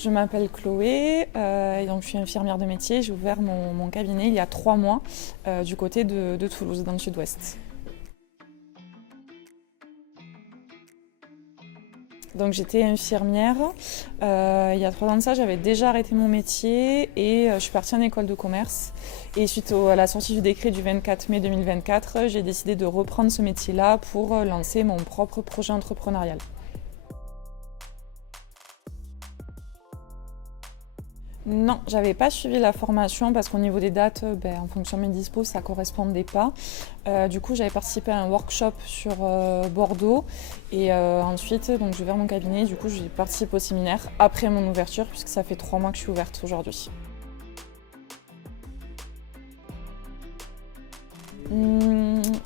Je m'appelle Chloé, et donc je suis infirmière de métier. J'ai ouvert mon cabinet il y a 3 mois du côté de Toulouse, dans le sud-ouest. Donc j'étais infirmière. Il y a 3 ans de ça, j'avais déjà arrêté mon métier et je suis partie en école de commerce. Et suite à la sortie du décret du 24 mai 2024, j'ai décidé de reprendre ce métier-là pour lancer mon propre projet entrepreneurial. Non, j'avais pas suivi la formation parce qu'au niveau des dates, en fonction de mes dispos, ça correspondait pas. Du coup, j'avais participé à un workshop sur Bordeaux et ensuite, donc j'ai ouvert mon cabinet. Du coup, j'ai participé au séminaire après mon ouverture puisque ça fait 3 mois que je suis ouverte aujourd'hui.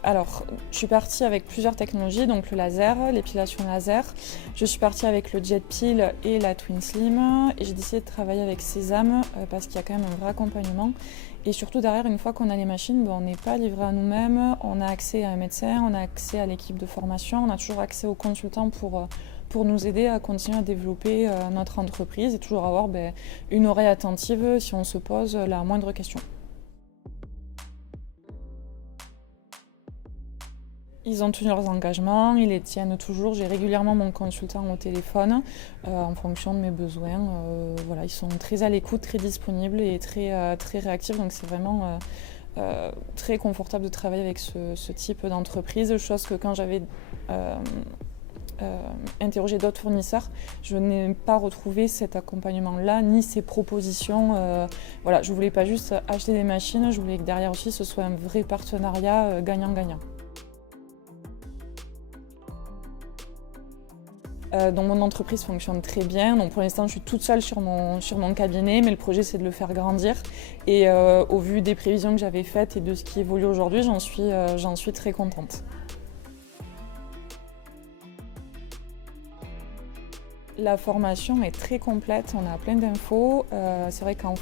Alors, je suis partie avec plusieurs technologies, donc le laser, l'épilation laser. Je suis partie avec le jet peel et la Twin Slim. Et j'ai décidé de travailler avec Sésame parce qu'il y a quand même un vrai accompagnement. Et surtout derrière, une fois qu'on a les machines, on n'est pas livré à nous-mêmes. On a accès à un médecin, on a accès à l'équipe de formation, on a toujours accès aux consultants pour nous aider à continuer à développer notre entreprise et toujours avoir une oreille attentive si on se pose la moindre question. Ils ont tenu leurs engagements, ils les tiennent toujours. J'ai régulièrement mon consultant au téléphone en fonction de mes besoins. Voilà, ils sont très à l'écoute, très disponibles et très réactifs. Donc c'est vraiment très confortable de travailler avec ce type d'entreprise. Chose que quand j'avais interrogé d'autres fournisseurs, je n'ai pas retrouvé cet accompagnement-là, ni ces propositions. Voilà, je ne voulais pas juste acheter des machines, je voulais que derrière aussi ce soit un vrai partenariat gagnant-gagnant. Donc mon entreprise fonctionne très bien. Donc pour l'instant, je suis toute seule sur mon cabinet, mais le projet c'est de le faire grandir. Et au vu des prévisions que j'avais faites et de ce qui évolue aujourd'hui, j'en suis très contente. La formation est très complète, on a plein d'infos. C'est vrai que quand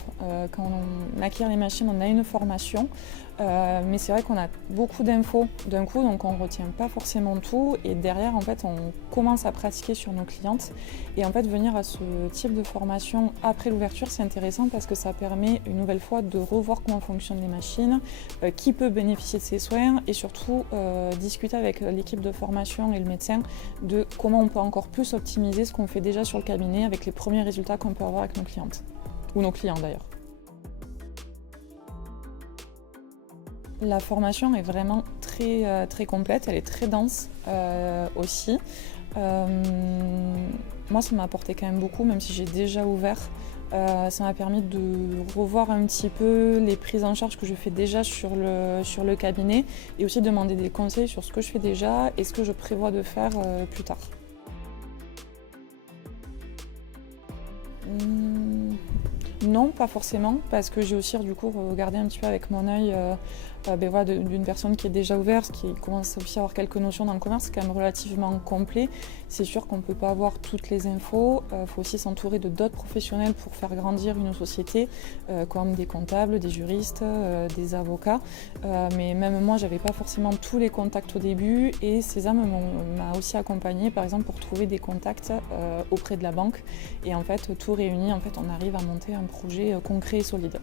on acquiert les machines, on a une formation. Mais c'est vrai qu'on a beaucoup d'infos d'un coup, donc on ne retient pas forcément tout. Et derrière, en fait, on commence à pratiquer sur nos clientes. Et en fait, venir à ce type de formation après l'ouverture, c'est intéressant parce que ça permet une nouvelle fois de revoir comment fonctionnent les machines, qui peut bénéficier de ces soins et surtout discuter avec l'équipe de formation et le médecin de comment on peut encore plus optimiser ce qu'on fait déjà sur le cabinet avec les premiers résultats qu'on peut avoir avec nos clientes, ou nos clients d'ailleurs. La formation est vraiment très complète, elle est très dense aussi. Moi, ça m'a apporté quand même beaucoup, même si j'ai déjà ouvert. Ça m'a permis de revoir un petit peu les prises en charge que je fais déjà sur le cabinet et aussi demander des conseils sur ce que je fais déjà et ce que je prévois de faire plus tard. Non, pas forcément, parce que j'ai aussi du coup regardé un petit peu avec mon œil voilà, d'une personne qui est déjà ouverte, qui commence aussi à avoir quelques notions dans le commerce, c'est quand même relativement complet. C'est sûr qu'on ne peut pas avoir toutes les infos, faut aussi s'entourer de d'autres professionnels pour faire grandir une société, comme des comptables, des juristes, des avocats. Mais même moi, j'avais pas forcément tous les contacts au début et Sésame m'a aussi accompagnée, par exemple, pour trouver des contacts auprès de la banque. Et en fait, tout réuni, en fait, on arrive à monter un projet concret et solide.